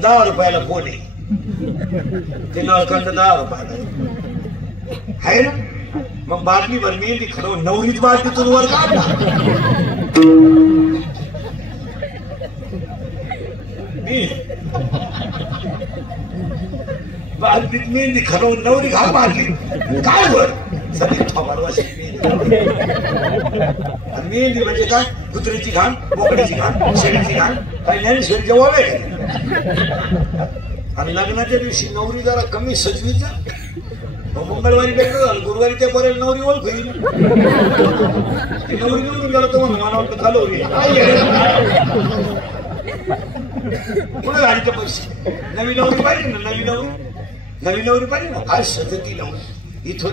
मग 10 रुपयाला फोन आहे ते नळखंड 10 रुपयाला आहे ना. मग बादली भर मेहंदी खरं नवरीच बादलीतून वर काढला. बादलीत मेहंदी खरं नवरी घाल बादली काय वर सगळी थोबाडवाशी मेहंदी म्हणजे काय कुत्रीची घाण बोकड्याची घाण शेळीची घाण काही नाही शेळीच्या ओव्या आणि लग्नाच्या दिवशी नवरी जरा कमी सजवीचा मंगळवारी भेटलं झालं गुरुवारी त्या पर्यंत नवरी ओळख होईल नवरी निवडून गेला तो मला वाटतं खालवरी पुढे गाडीचे पैसे नवी नवरी पाहिजे ना नवी नवरी पाहिजे ना काय सजती नवरी इथून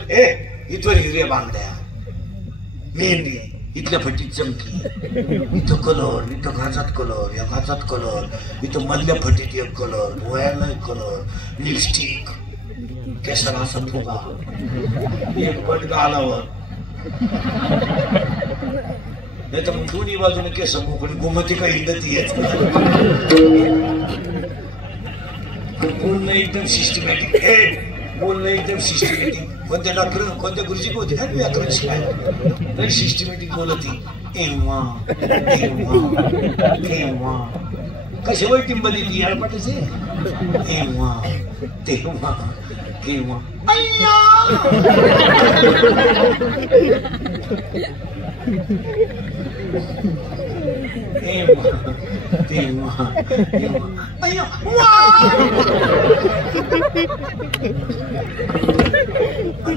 इथवर हिरे बांगड्या मेहंदी इथल्या फटीत चमकी इथं कलर इथं घाचात कलर या घाचात कलर इथं मधल्या फटीत एक कलर वयाला एक कलर लिपस्टिक केसाला असा फुगा एक पट गालावर नाही तर मग दोन्ही बाजूने केस मोकळी गोमती काही हिंडती येत बोलणं एकदम सिस्टमॅटिक बोलणं एकदम सिस्टमॅटिक कोणत्या डॉक्टर कोणत्या गुरुजी होते ना व्याकरण शिकायला नाही सिस्टमॅटिक बोलती एव्हा कशावर टिंबली ती याडपाटच आहे एव्हा तेव्हा केव्हा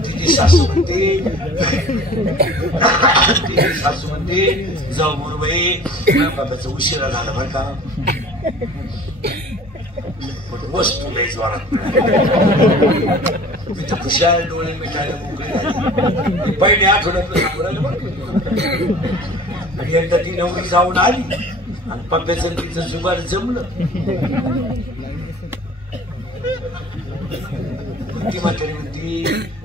तिची सासू म्हणते जाऊ मुरबाई बाबाचा उशिरा झाला बरं का वस्तू लई जोरात मी तर खुशाल डोळे मिठायला मोकळे झाले पहिले आठवड्यातलं सांगू बरं आणि एकदा ती नवरी जाऊन आली आणि पप्प्याचं तिचं जुगाड जमलं ती म्हातारी म्हणती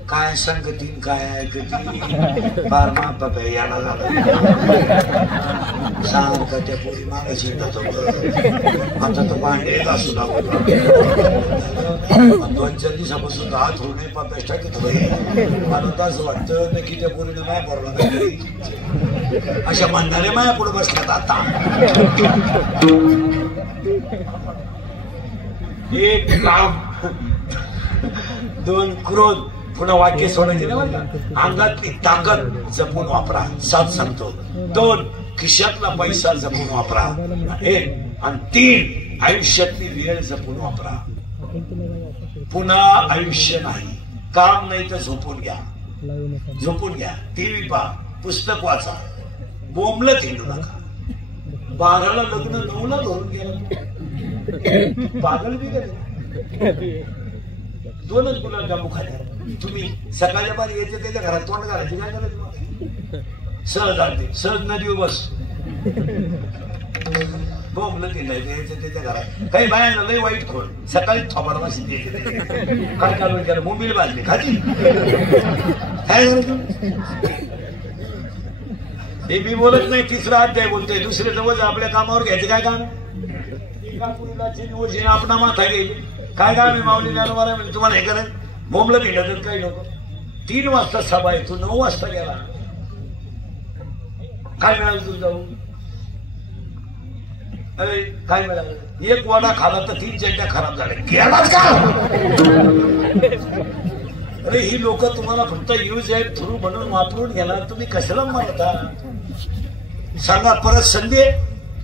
काय सांगती काय ऐकती फार मा पप्पा याला झाला सारखा त्या पोरी मागायची जातो आता तो भांडे घासू लागतो 2-4 दिवसापासून हात होणे पप्प्याच टाकत होय मला तर असं वाटतं की त्या पोरीनं माया पडला नाही अशा बंधारे माया पुढे बसल्यात आता एक काम 2 क्रोध पुन्हा वाक्य सोडायचे ना बघा अंगातली ताकद जपून वापरा 7 सांगतो 2 खिशातला पैसा जपून वापरा 1 आणि 3 आयुष्यातली वेळ जपून वापरा पुन्हा आयुष्य नाही काम नाही तर झोपून घ्या टीव्ही पहा पुस्तक वाचा बोंबलत हिंडू नका 12ला लग्न 9ला धरून गेलं पागल बी करे 2च गुलाबजामू खाल्या तुम्ही सकाळच्या बारी यायचे त्याच्या घरात तोंड घालायचे काय करायचं सहज आणते सहज नदी बस बोंबलं ते नाही यायचं त्याच्या घरात काही बायांना लय वाईट खोल सकाळी थोबाड वाशी काय काढून केलं मोबाईल बाजली खाती काय हे मी बोलत नाही 3रा अध्याय बोलतोय 2रे जवळ आपल्या कामावर घ्यायचे काय काम आपला माथा घ्यायचे काय काम आहे माऊली ज्ञानोबा म्हणजे तुम्हाला हे करायचं बोंबलं भिडत काही लोक 3 वाजता सभा आहे तू 9 वाजता गेला काय मिळालं तुला जाऊन अरे काय मिळालं 1 वडा खाला तर 3 चड्ड्या खराब झाल्या गेलाच का अरे ही लोक तुम्हाला फक्त यूज आहे थ्रू म्हणून वापरून घेणार तुम्ही कशाला मारता सांगा परत संधी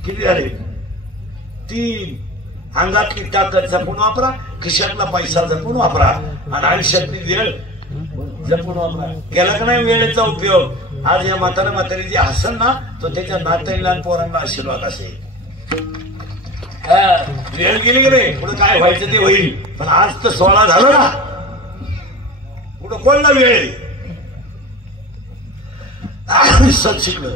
किती झाले 3 अंगातली ताकद जपून वापरा खिशातला पैसा जपून वापरा आणि आयुष्यातली वेळ जपून वापरा गेला का नाही वेळेचा उपयोग आज या म्हातारी जे हसन ना तो त्याच्या नात्याला पोरांना आशीर्वाद असेल वेळ गेली की नाही पुढे काय व्हायचं ते होईल पण आज तर 16 झालं ना पुढं कोणला वेळ सत शिकलं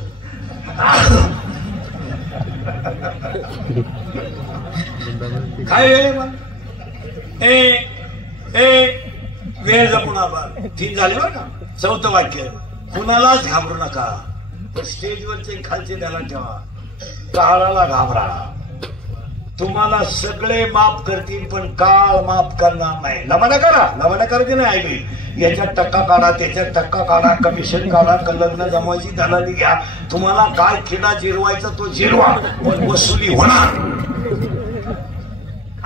काय वेळ वेळ जपून आभार 3 झाले बरं का 4थं वाक्य कुणालाच घाबरू नका स्टेजवरचे खालचे त्याला ठेवा काळाला घाबरा तुम्हाला सगळे माफ करतील पण काळ माफ करणार नाही. लबाडा करा, लबाडा करायची नाही ऐकली. याच्यात टक्का काढा, त्याच्यात टक्का काढा, कमिशन काढा, लग्न जमवायची दलाली घ्या. तुम्हाला काय किडा जिरवायचा तो जिरवा, पण वसुली होणार.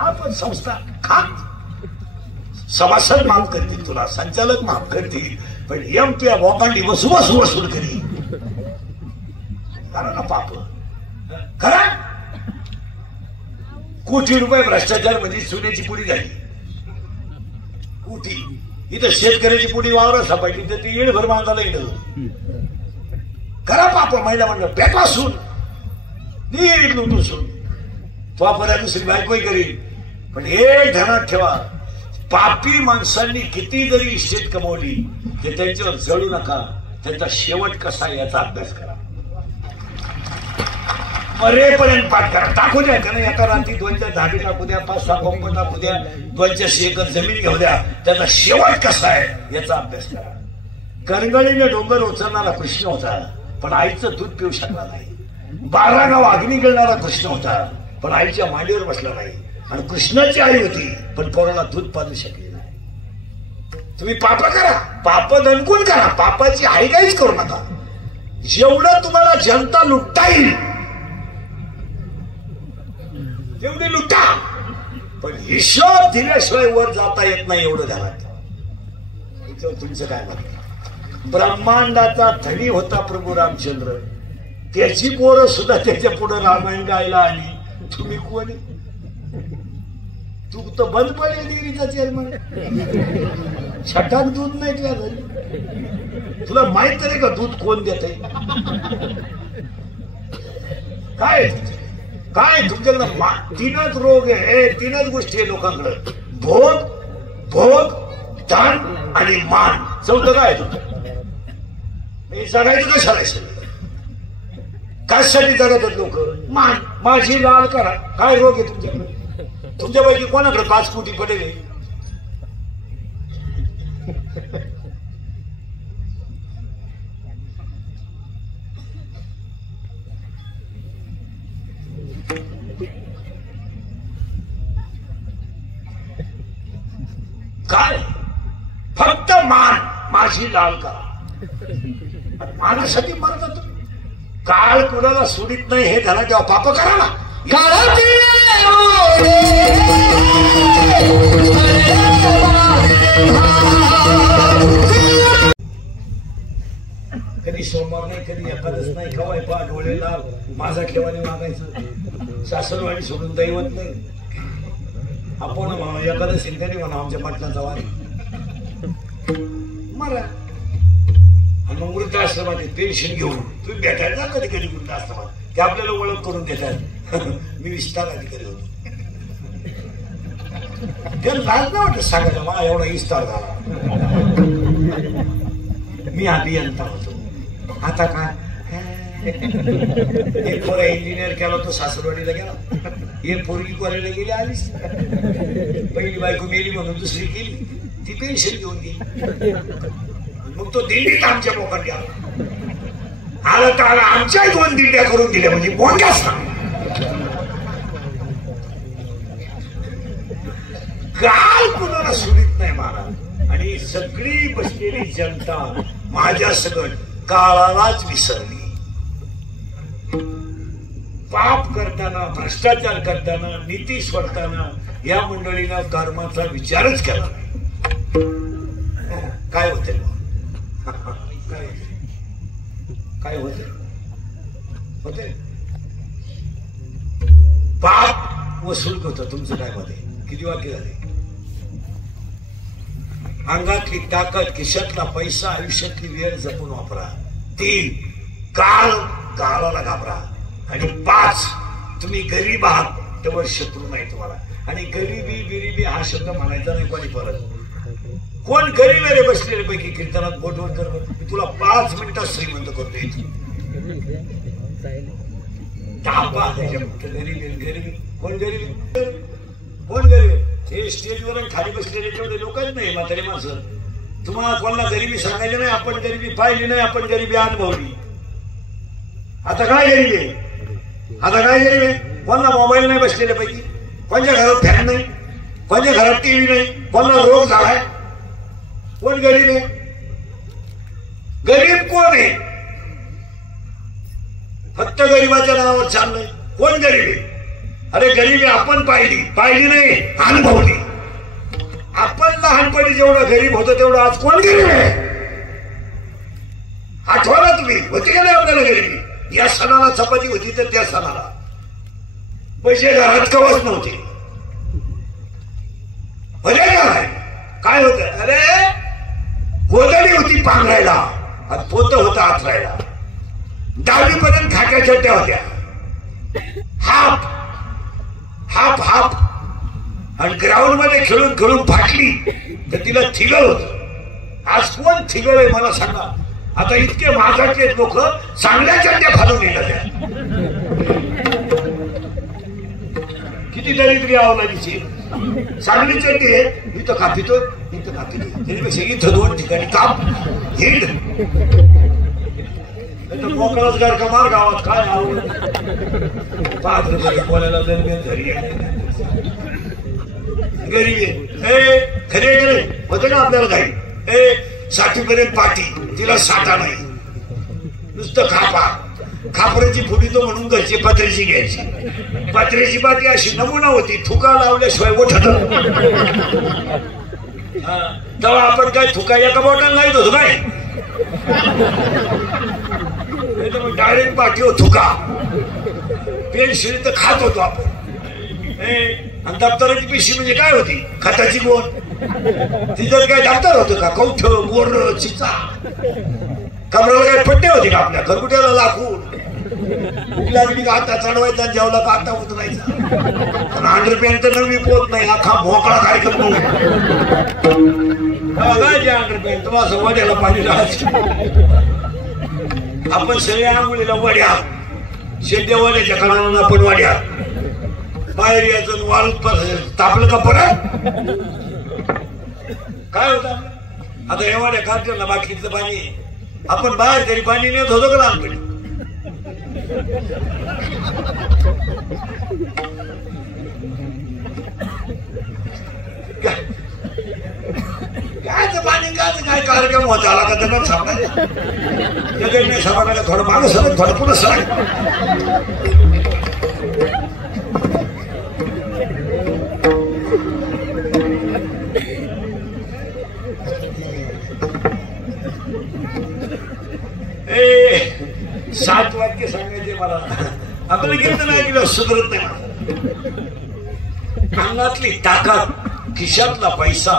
आपण संस्था खात सभासद माफ करतील, तुला संचालक माफ करतील, पण एमपी वॉकांडी वसूल करी. करा ना पाप, करा. कोटी रुपये भ्रष्टाचार म्हणजे सोन्याची पुडी झाली. कोटी इथं शेतकऱ्याची पुडी वावर सापडली तर ती येडभर माणसाला येत. करा पाप. महिला म्हणलं पेटवा सून नीट लुटून सून वापरा दुसरी बायकोही करील. पण एक ध्यानात ठेवा, पापी माणसांनी किती जरी इस्टेट कमवली ते त्यांच्यावर जळू नका. त्यांचा शेवट कसा याचा अभ्यास करा. मरेपर्यंत पाठ करा. टाकू द्या त्यांना एका रात्री 2-4 धाबी टाकू द्या, 5-6 पंप टाकू द्या, 200 एकर जमीन घेऊ द्या. त्याचा शेवट कसा आहे याचा अभ्यास करा. करंगळीने डोंगर उचलणारा कृष्ण होता पण आईचं दूध पिऊ शकला नाही. 12 गाव अग्नी गिळणारा कृष्ण होता पण आईच्या मांडीवर बसला नाही. आणि कृष्णाची आई होती पण पोराला दूध पाजू शकली नाही. तुम्ही पाप करा, पाप दणकून करा, पापाची आई काहीच करू नका. जेवढं तुम्हाला जनता लुटता येईल तेवढी लुटा, पण हिशोब दिल्याशिवाय वर जाता येत नाही. एवढं ध्यानात ठेवा. तुमचं काय मत? ब्रह्मांडाचा धनी होता प्रभू रामचंद्र, त्याची पोरं सुद्धा त्याच्या पुढे रामायण गायला आली. तुम्ही कोणी? तू तर बंद पडेल डेअरीचा चेअरमन. छटाक दूध नाही तुला घरी. तुला माहित नाही का दूध कोण देत आहे? काय तुमच्याकडे 3च रोग आहे, 3च गोष्टी आहे लोकांकडे: भोग, धन आणि मान. 4थं काय तुमचं? जगायचं कशाला? कशासाठी जगतात लोक? मान. माझी लाल करा. काय रोग आहे तुमच्याकडे? तुमच्यापैकी कोणाकडे 5 कोटी पडेल? काय? फक्त मान. माझी लाल करा. मानासाठी मरत तुम्ही. काळ कुणाला सोडित नाही हे झाला तेव्हा पाप करा ना. कधी सोमवार नाही, कधी एकादश नाही, खवाय पा डोळे लाल माझा ठेवाने मागायचं. सासरवाडी सोडून दैवत नाही. आपण एखादं सिंधरी म्हणा आमच्या पाटलाचा वारी मरा. आणि मग वृद्धाश्रमात पेन्शन घेऊन तुम्ही भेटायला जा कधी कधी वृद्धाश्रमात. ते आपल्याला ओळख करून देतात. मी विस्तार अधिकारी होतो. ते लाज नाही वाटत सांगायला मला एवढा विस्तार झाला. मी अभियंता होतो. आता काय एक पोरा इंजिनियर केला तो सासरवाडीला गेला. एक पोरगी कॉलेजला गेली आलीच. पहिली बायको मेली म्हणून दुसरी केली. ती पेन्शन घेऊन गेली. मग तो दिल्लीत आमच्या लोकांना गेला. आला तर आला. आमच्या 2 दिंड्या करून दिल्या म्हणजे बोंग्या सांग. काल कुणाला सुनीत नाही मला. आणि सगळी बसलेली जनता माझ्या सकट काळालाच विसरली. पाप करताना, भ्रष्टाचार करताना, नीती सोडताना या मंडळीनं कर्माचा विचारच केला नाही. काय होते? काय होते? पाप वसूल होतं. तुमचं काय मध्ये किती वाक्य झाले? अंगातली ताकद, खिशातला पैसा, आयुष्यातली वेळ जपून वापरा. 3 काळाला घाबरा. आणि 5 तुम्ही गरीब आहात तेव्हा शत्रू नाही तुम्हाला. आणि गरिबी हा शब्द म्हणायचा नाही कोणी परत. कोण गरीब आहे रे बसलेले पैकी कीर्तनात बोटवर कर. तुला 5 मिनिटात श्रीमंत करतो. गरीबी कोण गरीब? हे स्टेजवर खाली बसलेले तेवढे लोकच नाही म्हातारे माणसं. तुम्हाला कोणाला गरिबी सांगायची नाही. आपण गरिबी पाहिली नाही, आपण गरिबी अनुभवली. आता काय गरीब आहे? कोणाला मोबाईल नाही बसलेल्या पैकी? कोणत्या घरात फॅन नाही, कोणत्या घरात टीव्ही नाही, कोणाला रोग झालाय, कोण गरीब आहे? गरीब कोण आहे? फक्त गरीबाच्या नावावर चाललंय. कोण गरीब आहे? अरे गरिबी आपण पाहिली नाही, अनुभवली. आपण लहानपणी जेवढं गरीब होतं तेवढं आज कोण गरीब आहे? आठवला तुम्ही? होती का नाही आपल्याला गरीबी? या सणाला चपाती होती तर त्या सणाला पैसे घरात कवच नव्हते. काय होत? अरे गोदडी होती पांघरायला आणि पोत होतं आथरायला. 10वी पर्यंत खाट्या चट्ट्या होत्या. हाफ हाफ हाफ आणि ग्राउंड मध्ये खेळून खेळून फाटली तर तिला थिगळ होत. आज कोण थिगळ आहे मला सांगा? आता इतके महागाचे लोक चांगल्या चट्ट्या फाडून येतात. किती दरिद्री अवलादीची चांगली चट्टी आहे. इथं कापितो इथं कापितो त्याच्यापेक्षा इथं 2 ठिकाणी काप हिंड मोकळाच गार का मार गावात काय आवड 5 रुपये बोलायला दरम्यान घरी गरीब आहे. खरे गेले होते ना आपल्याला काही 60 पर्यंत पाठी तिला साठा नाही. नुसतं खापराची फुडी तो म्हणून घरची पत्र्याची घ्यायची. पत्र्याची बाती अशी नमुना होती, थुका लावल्याशिवाय उठत. तेव्हा आपण काय थुका एका बोटाला लावत होतो काय? डायरेक्ट पाठीवर थुका. पेन्सिल तर खात होतो आपण. आणि दप्तराची पिशी म्हणजे काय होती? खताची बोट. तिच्यात काय दप्तर होतं का? कौठ बोर चिचा. कमराला काय पट्टे होते का आपल्या? घरगुट्याला लाकूड. भूक लागली का आता चढवायचा, जेवला का आता उतरायचा. पण अंडरपॅन्ट तर नवी पोत नाही, अख्खा मोकळा कार्यक्रम अंडरपॅन्ट तुम्हाला वड्याला पाणी राहायचं. आपण सगळ्या आंघोळीला वड्या, शेद्या वड्याच्या कानाला आपण वड्या. बाहेर यायचं वाळूत तापलं का परत काय होत? आता हे वड्या काढतो ना, बाकीचं पाणी आपण बाहेर तरी पाणी नेत होतो का लहानपणी? काय पाणी काय कार्यक्रम होत आला का त्यांना सापडायला नाही सापडायला. थोडं मागं सरक, थोडं पुढं सरक. सात वाक्य सांगायचे मला. आपल्याला कीर्तन नाही केलं सुधरत नाही. अंगातली ताकद, खिशातला पैसा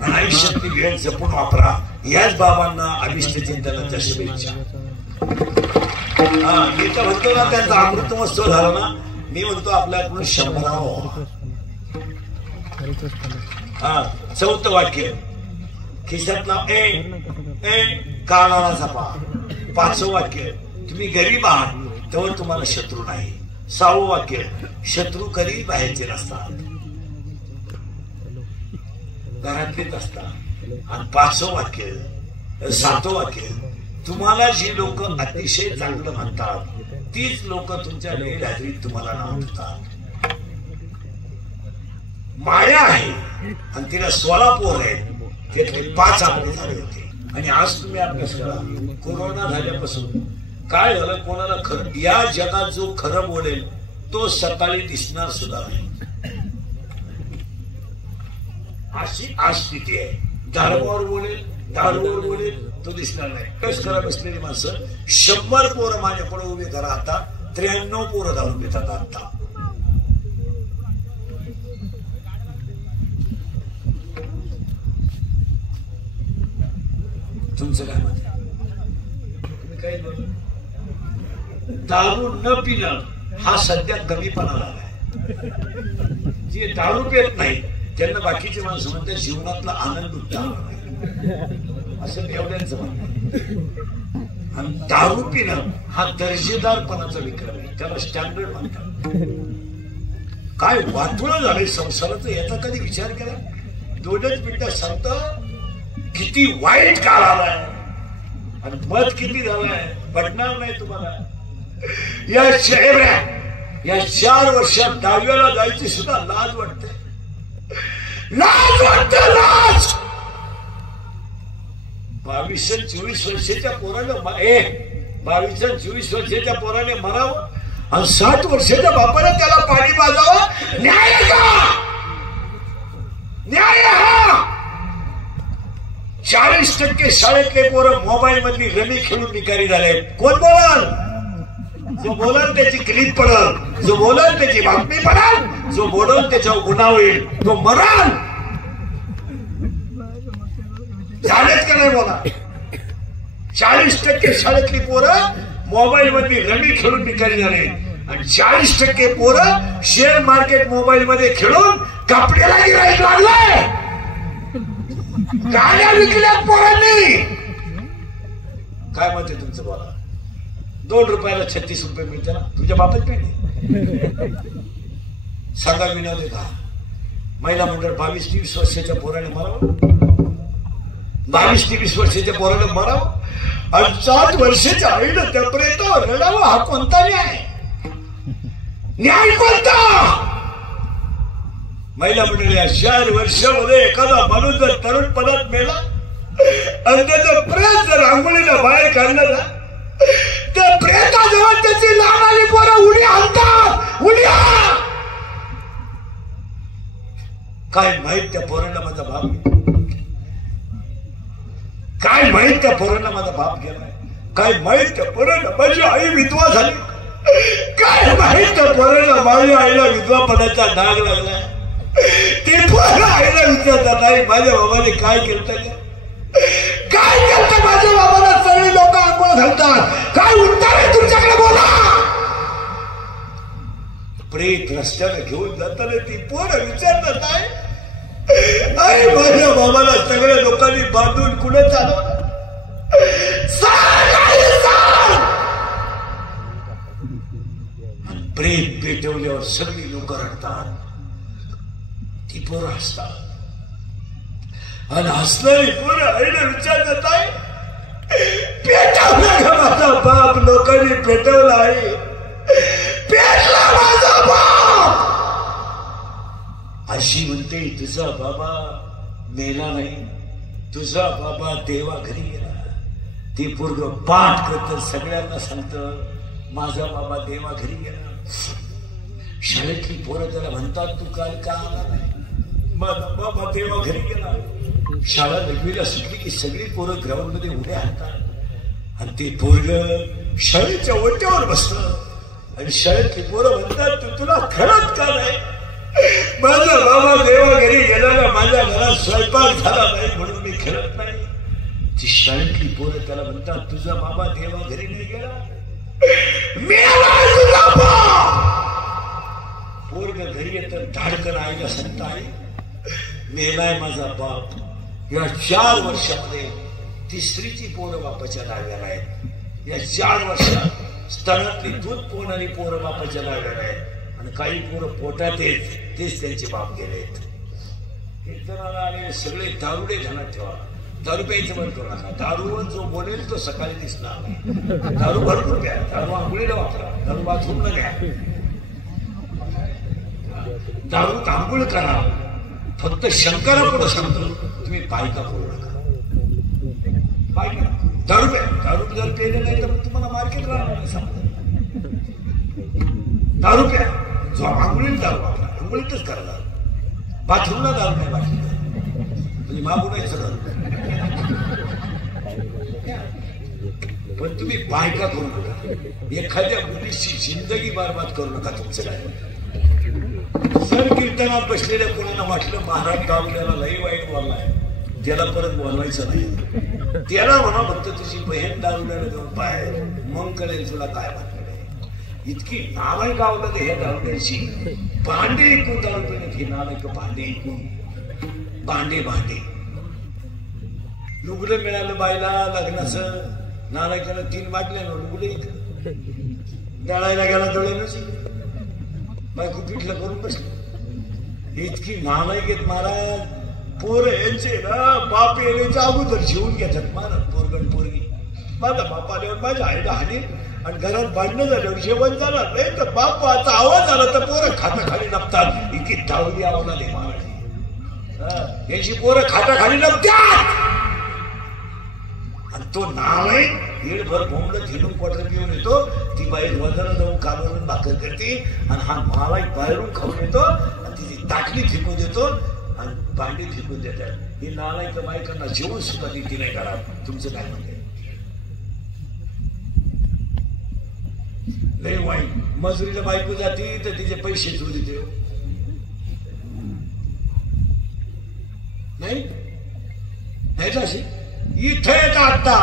आणि आयुष्यातली वेळ जपून वापरा. याच बाबांना अभिष्ट चिंतनाच्या शुभेच्छा. मी तर म्हणतो ना, त्यांचा अमृत महोत्सव झाला ना, मी म्हणतो आपल्याकडून 100. 4थं वाक्य खिशातला काळाला झपा. 5वं वाक्य तुम्ही गरीब आहात तेव्हा तुम्हाला शत्रू नाही. 6वं वाक्य शत्रू कधी बाहेरचे नसतात, घरातलेच असतात. आणि 5वं वाक्य 7वं वाक्य तुम्हाला जी लोक अतिशय चांगलं म्हणतात तीच लोक तुमच्या लेहरात्रीत तुम्हाला नाव ठेवतात. माया आहे आणि तिला 16 पोर आहेत, ते 5 आपले झाले होते. आणि आज तुम्ही अभ्यास करा. कोरोना झाल्यापासून काय झालं? कोणाला खरं या जगात जो खरं बोलेल तो सकाळी दिसणार सुद्धा नाही, अशी आज स्थिती आहे. दारूवर बोलेल, दारूवर बोलेल, तो दिसणार नाही. कस करा बसलेली माणसं 100 पोरं माझ्याकडे उभे करा. आता 93 पोरं दारू पितात. आता तुमचं काय मत? तुम्ही काय बोल? दारू न पिणं हा सध्या कमीपणा झालाय. जे दारू पित नाही त्यांना बाकीचे माणसं म्हणतात जीवनातला आनंद लुटता, असं एवढ्यांचं म्हणणं. आणि दारू पिणं हा दर्जेदारपणाचा विक्रम आहे, त्याला स्टँडर्ड म्हणतात. काय वाटोळं झालंय संसाराचं याचा कधी विचार केला? 2च मिनिटं सांगतो किती वाईट काळ आलाय आणि मत किती झालाय पटणार नाही तुम्हाला. या या 4 वर्षात 10वीला जायची सुद्धा लाज वाटते. लाज वाटते, लाज. 22 आणि 24 वर्षाच्या पोराने 22 आणि 24 वर्षाच्या पोराने मरावं आणि 60 वर्षाच्या बापाने त्याला पाणी पाजावं. न्याय का? न्याय हा? 40% शाळेतले पोरं मोबाईल मधली रमी खेळून भिकारी झाले. कोण बोलाल? जो बोलाल त्याची क्लिप पडल, जो बोलाल त्याची बातमी पडल, जो बोलल त्याच्यावर गुन्हा होईल, तो मराल. झालेच का नाही बोला? 40% शाळेतली पोरं मोबाईल मधली रमी खेळून भिकारी झाले आणि 40% पोरं शेअर मार्केट मोबाईल मध्ये खेळून कपड्याला गिराईक लागले. गाड्या विकल्यात पोरांनी. काय मत आहे तुमचं बोला? 2 रुपयाला 36 रुपये मिळते ना? तुझ्या बापाच पेटे सांगा. विनोद आहे का? महिला मंडळ 22-23 वर्षाच्या पोराने मरावं, 22-23 वर्षाच्या पोराने मरावं आणि 7 वर्षाच्या आईनं त्यापर्यंत रडावं. हा कोणता न्याय? न्याय कोणता? महिला मंडळ या 4 वर्षामध्ये एखादा माणूस जर तरुण पदात मेला आणि त्याचं प्रेत जर आंघोळीला बाहेर काढलं ना, त्या प्रेताजवळ त्याची लहान आली पोरं उडी आणतात. उड्या. काय माहित त्या पोरांना माझा बाप गेला? काय माहित त्या पोरांना माझा बाप गेलाय? काय माहित त्या पोरांना माझी आई विधवा झाली? काय माहित त्या पोरांना माझ्या आईला विधवा पदाचा डाग लागलाय? ते पोरं आईला विचारतात, आई माझ्या बाबाने काय केलं? काय केलं माझ्या बाबाला? सगळे लोक आंघोळ घालतात. काय उत्तर आहे तुमच्याकडे? बोला. प्रेत रस्त्याने घेऊन जाताना ती पोरं विचारतात, आई माझ्या बाबाला सगळ्या लोकांनी बांधून कुठे चालवलं? प्रेत पेटवल्यावर सगळी लोक रडतात. ती पोरं हसतात आणि हसणारी पोरं आईला विचारतात, आहे पेटवला का माझा बाप? लोकांनी पेटवला आहे. पेटला माझा बाप. अशी म्हणते, तुझा बाबा मेला नाही, तुझा बाबा देवा घरी गेला. ती पोरग पाठ करत सगळ्यांना सांगतं, माझा बाबा देवा घरी गेला. शाळेतली पोरं त्याला म्हणतात, तू काल का आला नाही? माझा बाबा देवा घरी गेला. शाळा 9वीला सुटली की सगळी पोरं ग्राउंड मध्ये उड्या हाणतात आणि ते पोरग शाळेच्या ओट्यावर बसलं आणि शाळेतली पोरं म्हणतात, तुला खरंच का नाही? माझा बाबा देवा घरी गेला ना, माझ्या घरात स्वयंपाक झाला नाही म्हणून मी खेळत नाही. ती शाळेतली पोरं त्याला म्हणतात, तुझा बाबा देवा घरी नाही गेला, मेला तुझा बाप. पोरग घरी येतं, धाडकन आईला सांगता, आई मेलाय माझा बाप. या 4 वर्षामध्ये 3रीची पोरं बापाच्या डाव्याला आहेत. या 4 वर्षात स्तनातली दूध पोहणारी पोरं बापाच्या डाव्याला आहेत आणि काही पोरं पोटात आहेत, तेच त्यांचे बाप गेले आहेत. कीर्तनाला आले सगळे दारुडे ध्यानात ठेवा. दारू प्यायचं बंद करू नका. दारूवर जो बोलेल तो सकाळी दिसणार नाही. दारू भरपूर प्या, दारू आंघोळीला वापरा, दारू बाथरूमला घ्या, दारू आंघोळ करा. फक्त शंकरा पुढे सांगतो, तुम्ही बायका करू नका. बायका दारू प्या. दारू जर पेले नाही तर तुम्हाला मार्केट राहणार नाही. सांगतो दारू प्या, जो आंघोळीला दारू वापरा, आंघोळीतच करा दारू. बाथरूमला दारू नाही वाटली म्हणजे मागू नाही दारू. पण तुम्ही बायका करू नका. एखाद्या मुलीची जिंदगी बरबाद करू नका. तुमचं काय सर कीर्तनात बसलेल्या कोणाला वाटलं महाराज दारुल्याला लई वाईट बोललाय, त्याला परत बोलवायचं नाही. त्याला म्हणा फक्त तुझी बहीण दारुल्याला जाऊन बाहेर, मग कळेल तुला काय वाटलं. इतकी नावाई गावलं हे दारुल्याची. भांडे ऐकून दारू पिण्यात हे नालायक भांडे ऐकून भांडे भांडे. लुगडं मिळालं बायला लग्नाचं, नालायकाला 3 बाटल्या लुगडे दळायला गेला डोळ्यानुची बायको पिठलं करून बसलं. इतकी नालायक आहेत महाराज. पोरं यांचे ना बाप येण्याच्या अगोदर जेवून घेतात महाराज. पोरगण पोरगी माझा बाप आल्यावर माझ्या आईला हानी आणि घरात भांडणं झाल्यावर जेवण जाणार नाही तर बापाचा आवाज आला तर पोरं खाटाखाली लपतात. इतकी दावली आवाज आली महाराज याची पोरं खाटाखाली लपतात. आणि तो नाव आहे येळभर भोंगड झेलून क्वार्टर पिऊन येतो. ती बाई वजन जाऊन कालवून भाकर करते आणि हा माला बाहेरून खाऊन येतो आणि तिची ताटली फेकून देतो आणि भांडी फेकून देतात. ही नालायक बायकांना जेवण सुद्धा देते नाही घरात. तुमचं काय म्हणते? लय वाईट. मजुरीला बायको जाती तर तिचे पैसे चोरी देव नाही अशी इथे येत आता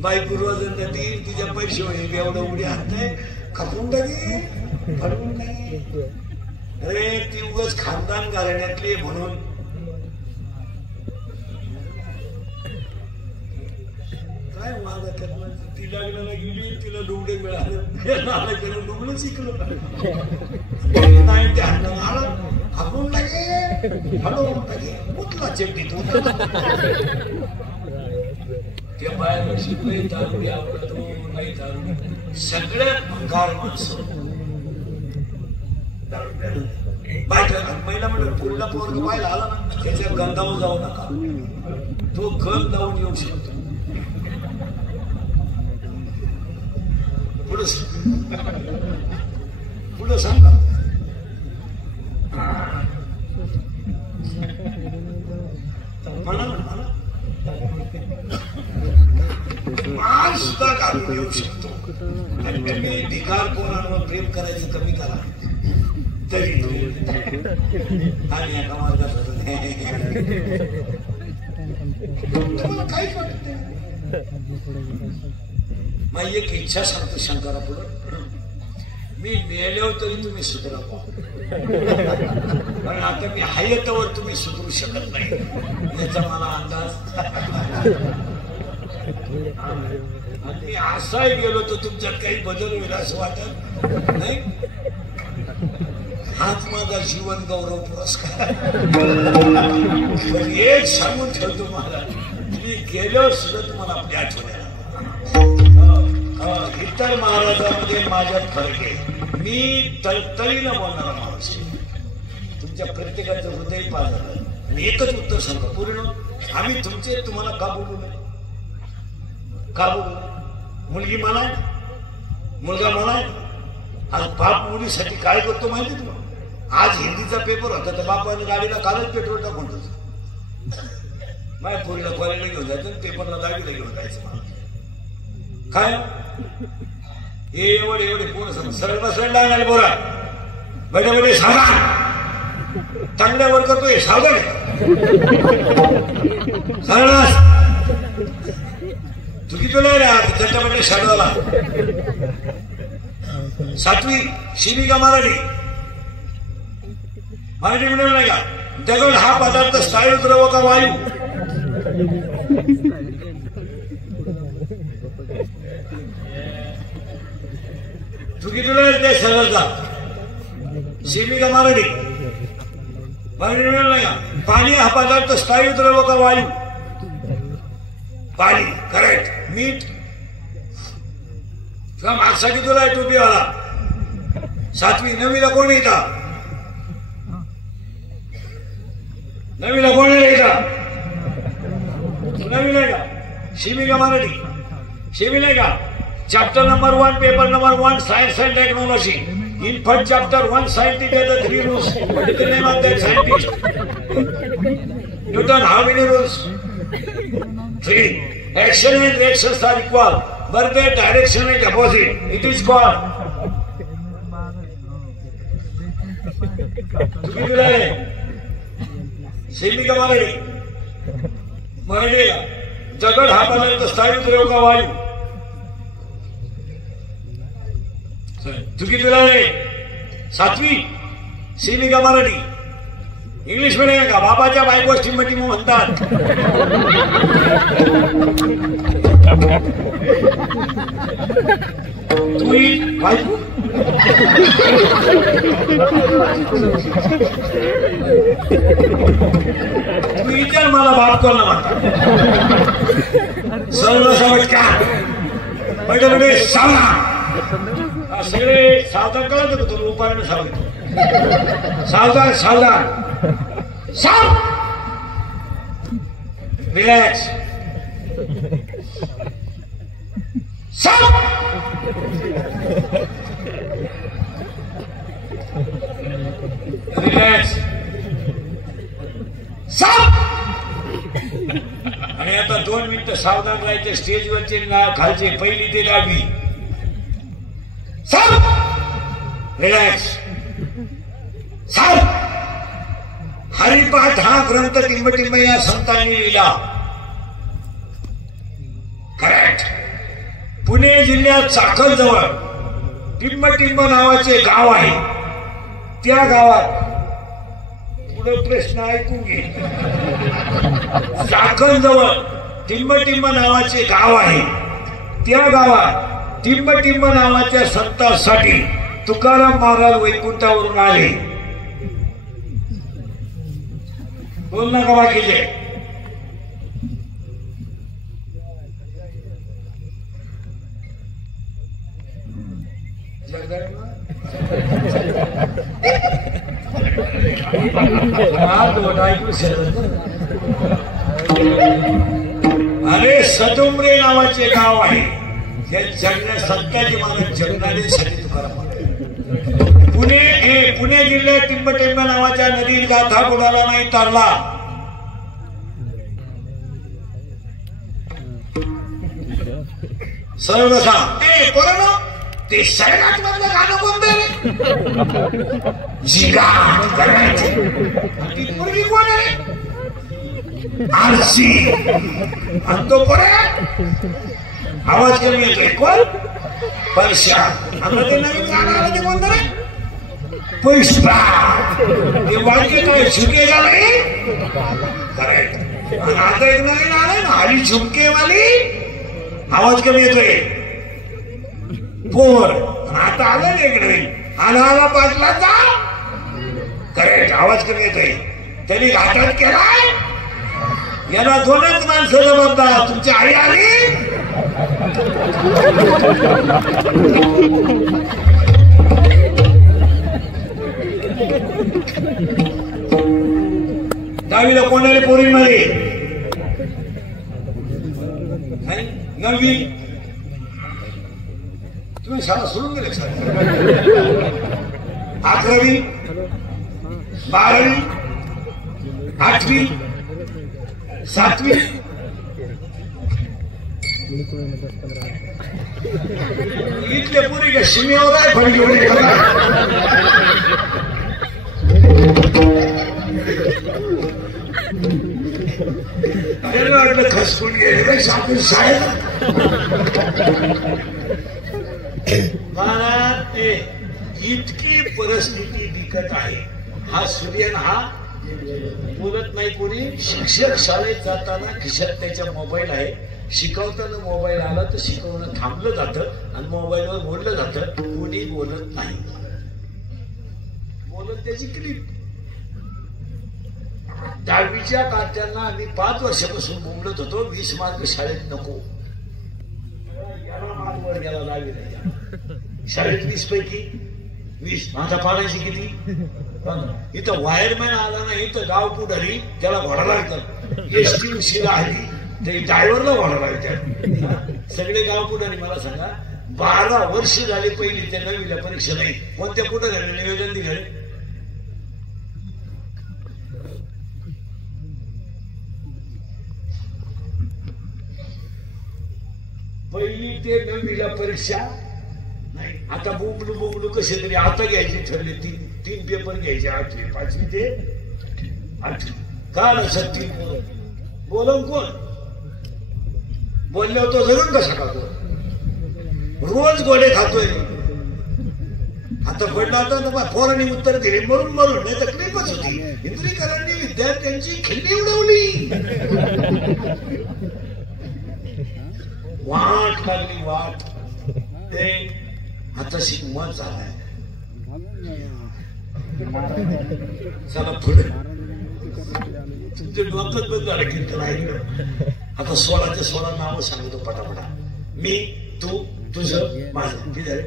बायको रोज जाती तिच्या पैसे होईल एवढं उडी आणताय खपून टाकी फडवून नाही. अरे ती उगाच खानदान घराण्यातली म्हणून काय मागत ती लग्नाला गेली तिला डुबडे मिळाले डुबलं शिकलो नाही ते अन्न आपण टाके हळून टाके कुठला चेपटीत त्या बाहेर शिकले दारुडी आवडतो नाही दारुडी सगळ्यात भंगार माणसं महिला म्हणून पुढला पोरग पाहिला आला ना त्याच्या गंधावर जाऊ नका. तो गंध जाऊन येऊ शकतो. पुढे सांगा मान सुद्धा घालून येऊ शकतो. आणि तुम्ही भिकार कोणावर प्रेम करायचं कमी करा तरी आणि एका मार्गात होत तुम्हाला काहीच वाटत नाही. माझी एक इच्छा सांगतो शंकरा पुढे मी मेल्यावर तरी तुम्ही सुधरा कारण आता मी हायतवर तुम्ही सुधरू शकत नाही याचा मला अंदाज. आणि मी असाही गेलो तर तुमच्यात काही बदल होईल असं वाटत नाही. हाच माझा जीवन गौरव पुरस्कार. पण एक सांगून ठेवतो मला मी गेल्यावर सुद्धा तुम्हाला आपली आठवण येणार. इतर महाराजांमध्ये माझ्यात फरक आहे. मी तळतळीनं बोलणारा माणूस आहे. तुमच्या प्रत्येकाचं हृदय पाजलं आणि एकच उत्तर सांगा पूर्ण आम्ही तुमचे तुम्हाला का बोलू नये का बोलू. मुलगी म्हणाय मुलगा म्हणाय. आज बाप मुलीसाठी काय करतो माहिती तुम्हाला. आज हिंदीचा पेपर होता तर बापाने गाडीला कालच पेट्रोल टाकून माझ्या पोरीला कॉलेजला घेऊन जायचं पेपरला दागीला घेऊन जायचं. काय एवढे एवढे पोरं सांग सरळ बसला लागणार पोरा बडे बडे सावधान चांगल्यावर करतोय सावधान सरळ तू किती नाही रा त्याच्यामध्ये शाळेला 7वी शिबिका मराठी मिळेल नाही का. दगड हा पदार्थ स्थायू द्रव का वायू. चुकीतुला ते सरळता शिबिका मराठी मिळेल नाही का. पाणी हा पदार्थ स्थायू द्रव का वायू. पाणी करेक्ट. मीठ किंवा मागसाठी तुला टोपीवाला 7वी 9वीला कोण येतात. नवीला कोण आहे का नवीन आहे का. शिबिका मराठी शिबी नाही का. Chapter number 1 paper number 1 science and technology. In first chapter 1 scientist has the 3 rules. What is the name of that scientist? Newton, how many rules? 3. Action and reactions are equal, but their direction is opposite. It is called. शिबिका मराठी दगड हा पदार्थ स्थायू द्रव का वायू. चुकीतुला 7वी शिबिका Marathi English मध्ये का बाबाच्या बायको मध्ये म्हणतात. तुम्ही बायको विचार मला बाप कोण म्हणतात सर्व समज का म्हणजे सावधान सगळे सावधान कळत होतो रूपाने सावधान सावधान सावधान साव रिलॅक्स साव रिलॅक्स साव आणि आता 2 मिनिटं सावधान राहायचे स्टेजवरचे खालचे पहिली ते 10वी साव रिलॅक्स साव हरिपाठ हा ग्रंथ टिंबटिंब या संतांनी लिहिला करेक्ट पुणे जिल्ह्यात चाकणजवळ टिंबटिंब नावाचे गाव आहे त्या गावात पुढे प्रश्न ऐकून घे चाकणजवळ टिंबटिंब नावाचे गाव आहे त्या गावात टिंबटिंब नावाच्या संतांसाठी तुकाराम महाराज वैकुंठावरून आले बोल नका बाकीचे अरे सदुमरे नावाचे गाव आहे हे जगण्या संतांचे महाराज जगण्यासाठी तुकाराम पुणे जिल्ह्यात टिंबटिंब नावाच्या नदीत गाथा कोणाला नाही तरला सर्व सांग ते शहरात मधलं गाणं कोणतं जिगाट करायचे ती पूर्वी कोण आहे आरसी आणि तो परत आवाज कमी येतोय कोण पैसा आता ते नवीन गाणं आलं ते कोणतं रे पुष्पा ते वाक्य काय झुकेगा नाही करेक्ट आता एक नवीन आलं ना हरी झुमकेवाली आवाज कमी येतोय पोर आता आलं एक नवीन आला पाचला जा करेक्ट आवाज कमी येतोय त्यांनी घाटात केलाय याला 2च माणसं जबाबदार तुमची आई आली दहावीला कोणाला पोरींमध्ये 9वी तुम्ही शाळा सोडून गेले साहेब 11वी 12वी 8वी 7वी इथले पुरी का शिमेवर आहे फळी वाटलं खसकून गेले शाळेत मला ते इतकी परिस्थिती दिखत आहे हा सूर्यन हा बोलत नाही कोणी शिक्षक शाळेत जाताना खिशात त्याचा मोबाईल आहे शिकवताना मोबाईल आला तर शिकवणं थांबलं जातं आणि मोबाईलवर बोललं जातं कोणी बोलत नाही बोलत त्याची क्लिप 10वीच्या काट्यांना आम्ही 5 वर्षापासून बोलत होतो 20 मार्क शाळेत नको गेला 10वी शाळेत 20 पैकी 20 माझा पाडायची किती इथं वायरमॅन आला नाही तर गाव पुढारी त्याला घोडा लागतात एसटी उशिरा आली ते ड्रायव्हरला घोडा लागतात सगळे गाव पुढारी मला सांगा 12 वर्ष झाली पहिली त्या 9वीला परीक्षा नाही कोणत्या पुढाऱ्याने नियोजन दिलं पहिली ते 9वीला परीक्षा नाही आता बोबलू कसे तरी आता घ्यायचे ठरले 3 पेपर घ्यायचे 8वी 5वी ते 8वी का लक्षात 3 बोलून कोण बोलले होतो जरूर कसा खातो रोज गोडे खातोय आता पडला होता पोरांनी उत्तर दिले मरून नाही तर क्लिपच होती इंद्रीकरांनी विद्यार्थ्यांची खिल्ली उडवली वाट लागली वाट ते आता शिकमत झालाय चला पुढे तुमचे डोक्यात बंद झालं कीर्तन ऐकलं. आता 16च्या 16 नावं सांगतो पटापटा. मी, तू, तुझं, माझं. किती झाले?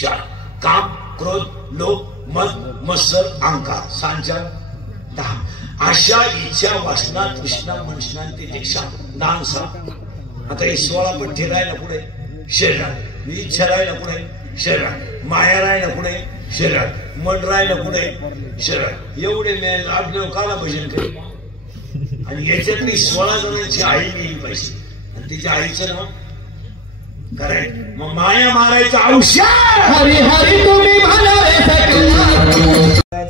4. काम, क्रोध, लोभ, मद, मत्सर, अहंकार. 6 10. आशा, इच्छा, वासना, तृष्णा, मनस्नांती, दीक्षा. 9 आता हे 16 पण ठेरायला पुढे शरीरात, इच्छा राहिला पुढे शरीरात, माया राहिला पुढे शरीरात, मन राहिलं पुढे शरीरात. एवढे मेल आपल्याला काला भजन केलं. आणि याच्यातली 16 जणांची आई नेली पाहिजे आणि तिच्या आईचं नाव करायचं. मग माया मारायचं औषध हरी हरी तुम्ही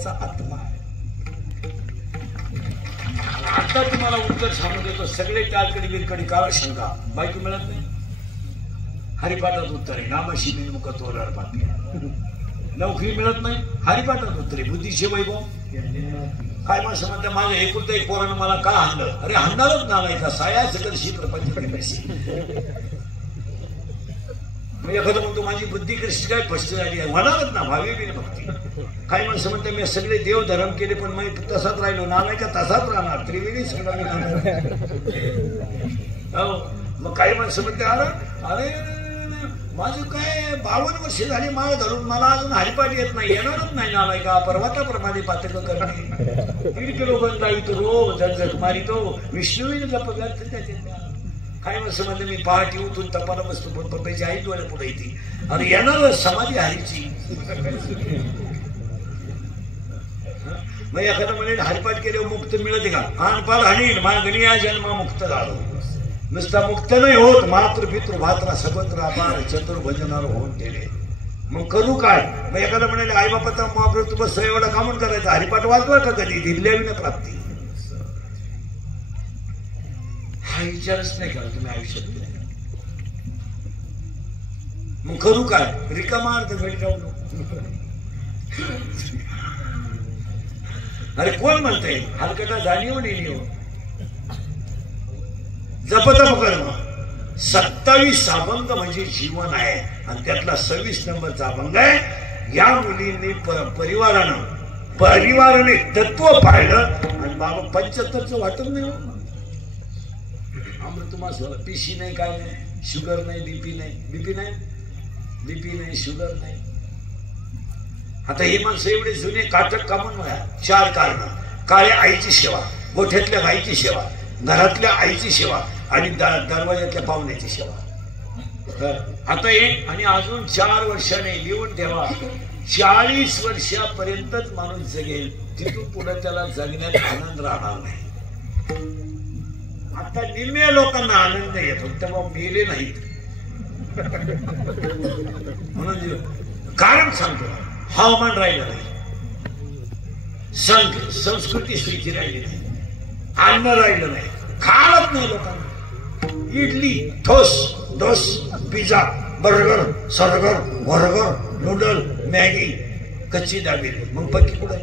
आत्मा. आता तुम्हाला उत्तर सांगून देतो. सगळे टाळकडी बिरकडी काळ शंका बायको मिळत नाही. हरिपाठात उत्तर आहे. नामाशी मुख तोलार पात्र. नोकरी मिळत नाही. हरिपाठात उत्तर आहे. बुद्धीचे वैभव काय माणसं म्हणतात माझं एकुलता एक पोरानं मला का हाणलं. अरे हाणणारच ना नाही का साया सकलशी प्रपंचकडे पैसे. मी एखादं म्हणतो माझी बुद्धी कशी काय फस्ट झाली आहे म्हणालच ना भावी बी भक्ती. काही माणसं म्हणतात मी सगळे देव धर्म केले पण मी तसाच राहिलो. ना नाही का तसाच राहणार. त्रिवेणी सगळं मी हो. मग काही माणसं म्हणते अरे माझं काय 52 वर्ष झाली माळ धरून मला अजून हरिपाठ येत नाही. येणारच नाही नालाय का. पर्वताप्रमाणे पातक करणे 1.5 किलो गंधावितो रोग जंजट मारितो विष्णूने जप व्यर्थ त्याचे. काय माणसं म्हणते मी पहाटे उठून तपाला बसतो पण पप्पाची आई डोळ्या पुढे येते. अरे येणार समाधी हरीची. मग एखादं म्हणेल हरिपाठ केल्यावर मुक्त मिळते का. अनपाल हानील मागणी या जन्मा मुक्त झालो. नुसता मुक्त नाही होत. मातृ पितृ भात्रा सपत्र अपार चतुर्भजनार होऊन ठेवले. मग करू काय. मग एखादा म्हणाले आई बापाचा महाप्रभू तू बस एवढा कामून करायचा. हरिपाठ वाचवा का कधी. दिल्याविना प्राप्ती. हा विचारच नाही करा तुम्ही आयुष्यात. मग करू काय. रिकामा अर्थ घडी जाऊ. अरे कोण म्हणतंय हलकटा जाणीव नाही. जपतप कर्म 27 अभंग म्हणजे जीवन आहे आणि त्यातला 26 नंबरचा अभंग आहे. या मुलींनी परिवाराने तत्व पाहिलं आणि बाबा 75चं वाटत नाही. अमृतमास झाला. पीसी नाही काय नाही. शुगर नाही. बीपी नाही शुगर नाही. आता ही माणसं एवढे जुने काटक कामून म्हणा. 4 कारण. काळ्या आईची सेवा, गोठ्यातल्या गाईची सेवा, घरातल्या आईची सेवा आणि दरवाज्यातल्या पाहुण्याची सेवा. आता एक आणि अजून 4 वर्षाने लिहून ठेवा. 40 वर्षापर्यंतच माणूस जगेल. तिथून पुढे त्याला जगण्यात आनंद राहणार नाही. आता निम्म्या लोकांना आनंद आहे फक्त मग मेले नाहीत म्हणून. कारण सांगतो हवामान राहिलं नाही. संस्कृती स्थिती राहिली नाही. अन्न राहिलं नाही. खाणच नाही लोकांना. इडली ठोस डोस पिझ्झा बर्गर सर्गर बर्गर नूडल मॅगी कच्ची दाबेली. मग पक्की कुठे.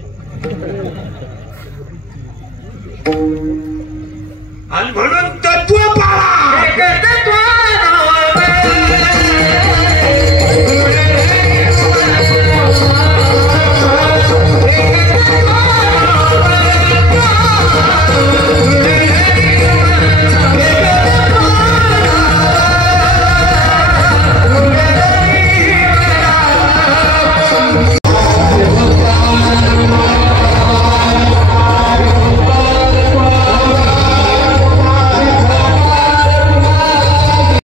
आणि म्हणून